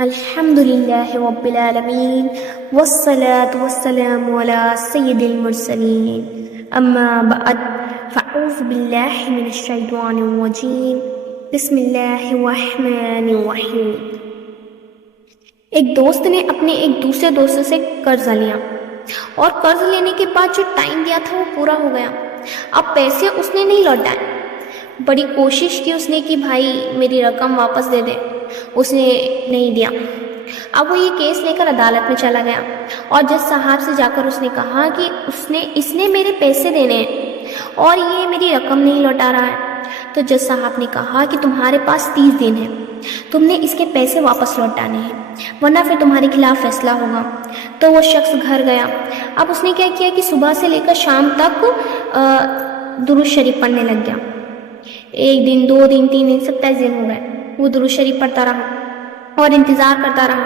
الحمد للہ رب العالمین والصلاة والسلام علی سید المرسلین اما بعد فاعوذ باللہ من الشیطان الرجیم بسم اللہ الرحمن الرحیم۔ ایک دوست نے اپنے ایک دوسرے دوست سے قرضہ لیا اور قرض لینے کے بعد جو ٹائم دیا تھا وہ پورا ہو گیا۔ اب پیسے اس نے نہیں لوٹائے۔ بڑی کوشش کی اس نے کہ بھائی میری رقم واپس دے دے، اس نے نہیں دیا۔ اب وہ یہ کیس لے کر عدالت میں چلا گیا اور جج صاحب سے جا کر اس نے کہا کہ اس نے میرے پیسے دینے ہیں اور یہ میری رقم نہیں لوٹا رہا ہے۔ تو جج صاحب نے کہا کہ تمہارے پاس 30 دن ہے، تم نے اس کے پیسے واپس لوٹانے ہیں ورنہ پھر تمہارے خلاف فیصلہ ہوگا۔ تو وہ شخص گھر گیا۔ اب اس نے کیا کیا کہ صبح سے لے کر شام تک درود شریف پڑھنے لگ گیا۔ 1 دن 2 دن 3 دن 27 دن ہو گئے، وہ درود شریف پڑھتا رہا اور انتظار کرتا رہا۔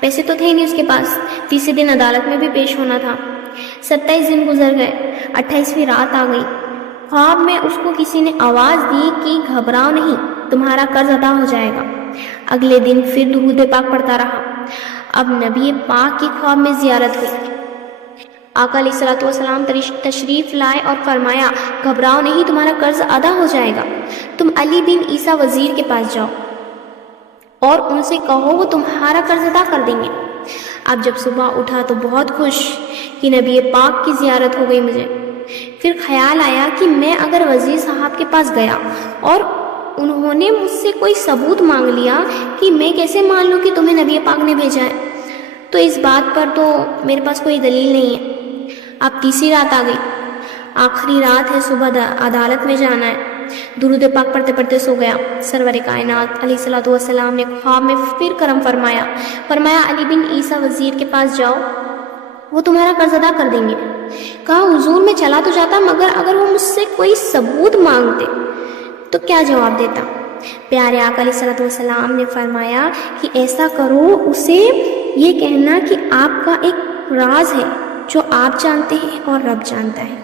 پیسے تو تھے نہیں اس کے پاس، 30 دن عدالت میں بھی پیش ہونا تھا۔ 27 دن گزر گئے، 28ویں رات آ گئی۔ خواب میں اس کو کسی نے آواز دی کہ گھبراؤ نہیں، تمہارا قرض ادا ہو جائے گا۔ اگلے دن پھر درود پاک پڑھتا رہا۔ اب نبی پاک کی خواب میں زیارت ہوئی۔ آقا علیہ الصلوۃ والسلام تشریف لائے اور فرمایا گھبراؤ نہیں، تمہارا قرض ادا ہو جائے گا، تم علی بن عیسیٰ وزیر کے پاس جاؤ اور ان سے کہو وہ تمہارا قرض ادا کر دیں گے۔ اب جب صبح اٹھا تو بہت خوش کہ نبی پاک کی زیارت ہو گئی مجھے۔ پھر خیال آیا کہ میں اگر وزیر صاحب کے پاس گیا اور انہوں نے مجھ سے کوئی ثبوت مانگ لیا کہ میں کیسے مان لوں کہ تمہیں نبی پاک نے بھیجا ہے، تو اس بات پر تو میرے پاس کوئی دلیل نہیں ہے۔ اب تیسری رات آ گئی، آخری رات ہے، صبح عدالت میں جانا ہے۔ درود پاک پڑھتے پڑھتے سو گیا۔ سرور کائنات علیہ الصلوۃ والسلام نے خواب میں پھر کرم فرمایا علی بن عیسیٰ وزیر کے پاس جاؤ، وہ تمہارا قرض ادا کر دیں گے۔ کہا حضور میں چلا تو جاتا، مگر اگر وہ مجھ سے کوئی ثبوت مانگتے تو کیا جواب دیتا؟ پیارے آقا علیہ الصلوۃ والسلام نے فرمایا کہ ایسا کرو، اسے یہ کہنا کہ آپ کا ایک راز ہے جو آپ جانتے ہیں اور رب جانتا ہے،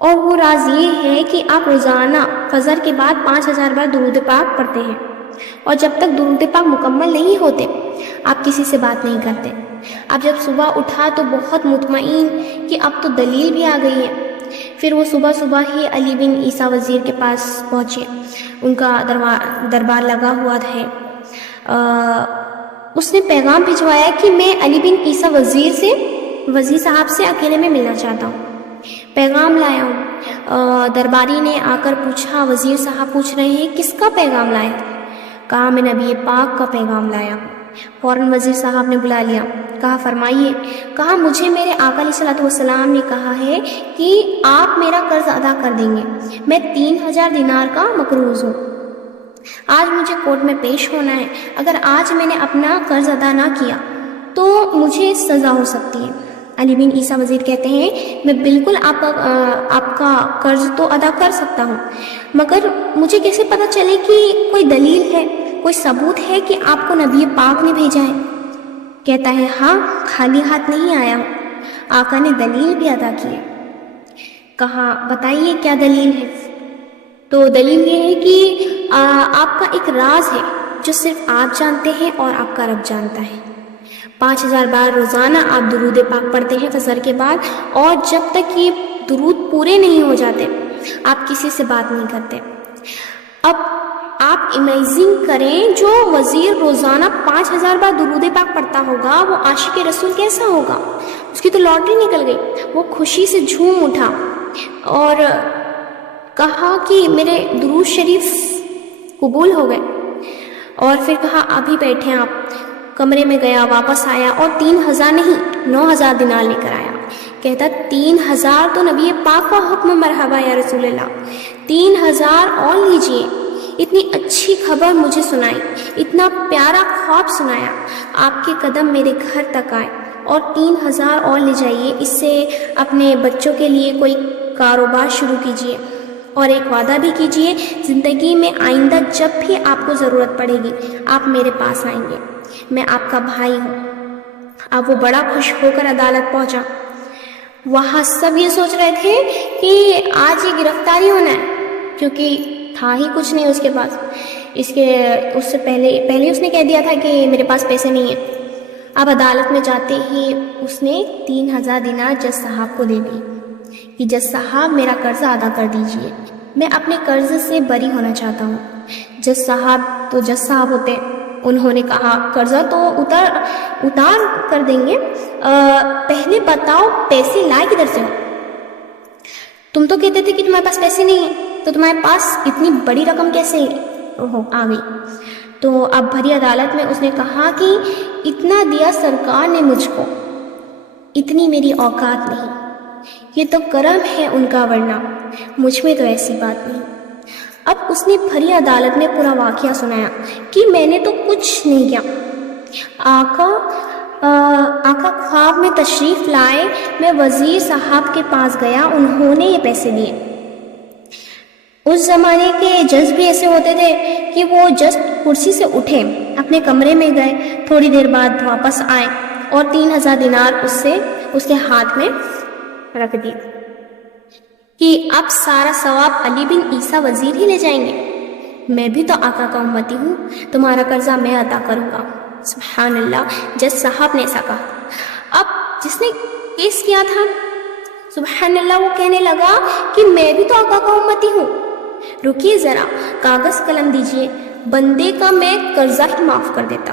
اور وہ راز یہ ہے کہ آپ روزانہ فجر کے بعد 5000 بار درود پاک پڑھتے ہیں، اور جب تک درود پاک مکمل نہیں ہوتے آپ کسی سے بات نہیں کرتے۔ اب جب صبح اٹھا تو بہت مطمئن کہ اب تو دلیل بھی آ گئی ہے۔ پھر وہ صبح ہی علی بن عیسیٰ وزیر کے پاس پہنچے۔ ان کا دربار لگا ہوا ہے۔ اس نے پیغام بھجوایا کہ میں علی بن عیسیٰ وزیر صاحب سے اکیلے میں ملنا چاہتا ہوں، پیغام لایا ہوں۔ درباری نے آ کر پوچھا، وزیر صاحب پوچھ رہے ہیں کس کا پیغام لائے؟ کہا میں نبی پاک کا پیغام لایا ہوں۔ فوراً وزیر صاحب نے بلا لیا۔ کہا فرمائیے۔ کہا مجھے میرے آقا علیہ الصلوۃ والسلام نے کہا ہے کہ آپ میرا قرض ادا کر دیں گے، میں 3000 دینار کا مقروض ہوں، آج مجھے کورٹ میں پیش ہونا ہے، اگر آج میں نے اپنا قرض ادا نہ کیا تو مجھے سزا ہو سکتی ہے۔ علی بن عیسیٰ وزیر کہتے ہیں میں بالکل آپ کا قرض تو ادا کر سکتا ہوں، مگر مجھے کیسے پتہ چلے کہ کوئی دلیل ہے، کوئی ثبوت ہے کہ آپ کو نبی پاک نے بھیجا ہے؟ کہتا ہے ہاں، خالی ہاتھ نہیں آیا ہوں، آقا نے دلیل بھی ادا کی ہے۔ کہا بتائیے کیا دلیل ہے؟ تو دلیل یہ ہے کہ آپ کا ایک راز ہے جو صرف آپ جانتے ہیں اور آپ کا رب جانتا ہے۔ 5000 بار روزانہ آپ درود پاک پڑھتے ہیں فجر کے بعد، اور جب تک یہ درود پورے نہیں ہو جاتے آپ کسی سے بات نہیں کرتے۔ اب آپ امیجن کریں جو وزیر روزانہ 5000 بار درود پاک پڑھتا ہوگا وہ عاشق رسول کیسا ہوگا؟ اس کی تو لاٹری نکل گئی۔ وہ خوشی سے جھوم اٹھا اور کہا کہ میرے درود شریف قبول ہو گئے، اور پھر کہا ابھی بیٹھے آپ۔ کمرے میں گیا، واپس آیا اور 3000 نہیں 9000 دینار لے کر آیا۔ کہتا 3000 تو نبی پاک کا حکم، مرحبا یا رسول اللہ، 3000 اور لیجئے۔ اتنی اچھی خبر مجھے سنائی، اتنا پیارا خواب سنایا، آپ کے قدم میرے گھر تک آئے، اور 3000 اور لے جائیے، اس سے اپنے بچوں کے لیے کوئی کاروبار شروع کیجیے، اور ایک وعدہ بھی کیجیے زندگی میں آئندہ جب بھی آپ کو ضرورت پڑے گی آپ میرے پاس آئیں گے، میں آپ کا بھائی ہوں۔ اب وہ بڑا خوش ہو کر عدالت پہنچا۔ وہاں سب یہ سوچ رہے تھے کہ آج یہ گرفتاری ہونا ہے، کیونکہ تھا ہی کچھ نہیں اس کے پاس۔ اس سے پہلے اس نے کہہ دیا تھا کہ میرے پاس پیسے نہیں ہیں. اب عدالت میں جاتے ہی اس نے 3000 دینار جج صاحب کو دے دی کہ جج صاحب میرا قرضہ ادا کر دیجئے، میں اپنے قرض سے بری ہونا چاہتا ہوں. جج صاحب ہوتے، انہوں نے کہا قرضہ تو اتار کر دیں گے، پہلے بتاؤ پیسے لائے کدھر سے ہو؟ تم تو کہتے تھے کہ تمہارے پاس پیسے نہیں ہیں، تو تمہارے پاس اتنی بڑی رقم کیسے آ گئی؟ تو اب بھری عدالت میں اس نے کہا کہ اتنا دیا سرکار نے مجھ کو، اتنی میری اوقات نہیں، یہ تو کرم ہے ان کا، ورنہ مجھ میں تو ایسی بات نہیں. اب اس نے بھری عدالت میں پورا واقعہ سنایا کہ میں نے تو کچھ نہیں کیا. آقا خواب میں تشریف لائے، میں وزیر صاحب کے پاس گیا، انہوں نے یہ پیسے دیے. اس زمانے کے جج بھی ایسے ہوتے تھے کہ وہ جج کرسی سے اٹھے، اپنے کمرے میں گئے، تھوڑی دیر بعد واپس آئے اور 3000 دینار اس کے ہاتھ میں رکھ دیے کہ اب سارا ثواب علی بن عیسیٰ وزیر ہی لے جائیں گے، میں بھی تو آقا کا امتی ہوں، تمہارا قرضہ میں ادا کروں گا. سبحان اللہ، جج صاحب نے ایسا کہا. اب جس نے کیس کیا تھا، سبحان اللہ، وہ کہنے لگا کہ میں بھی تو آقا کا امتی ہوں، رکیے ذرا، کاغذ قلم دیجئے، بندے کا میں قرضہ ہی معاف کر دیتا.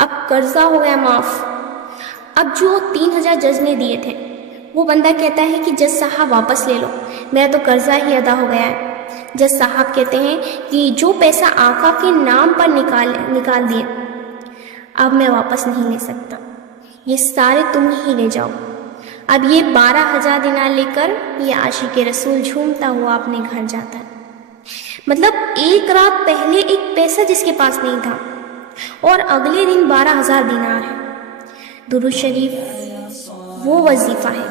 اب قرضہ ہو گیا معاف. اب جو 3000 جج نے دیے تھے، وہ بندہ کہتا ہے کہ جج صاحب واپس لے لو، میرا تو قرضہ ہی ادا ہو گیا ہے. جج صاحب کہتے ہیں کہ جو پیسہ آقا کے نام پر نکال دیے، اب میں واپس نہیں لے سکتا، یہ سارے تم ہی لے جاؤ. اب یہ 12000 دینار لے کر یہ عاشق رسول جھومتا ہوا اپنے گھر جاتا ہے. مطلب ایک رات پہلے ایک پیسہ جس کے پاس نہیں تھا اور اگلے دن 12000 دینار ہے. درود شریف وہ وظیفہ ہے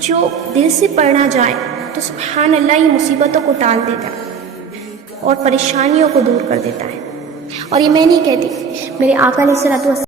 جو دل سے پڑھنا جائے تو سبحان اللہ یہ مصیبتوں کو ٹال دیتا ہے اور پریشانیوں کو دور کر دیتا ہے. اور یہ میں نہیں کہتی، میرے آقا علیہ الصلوۃ والسلام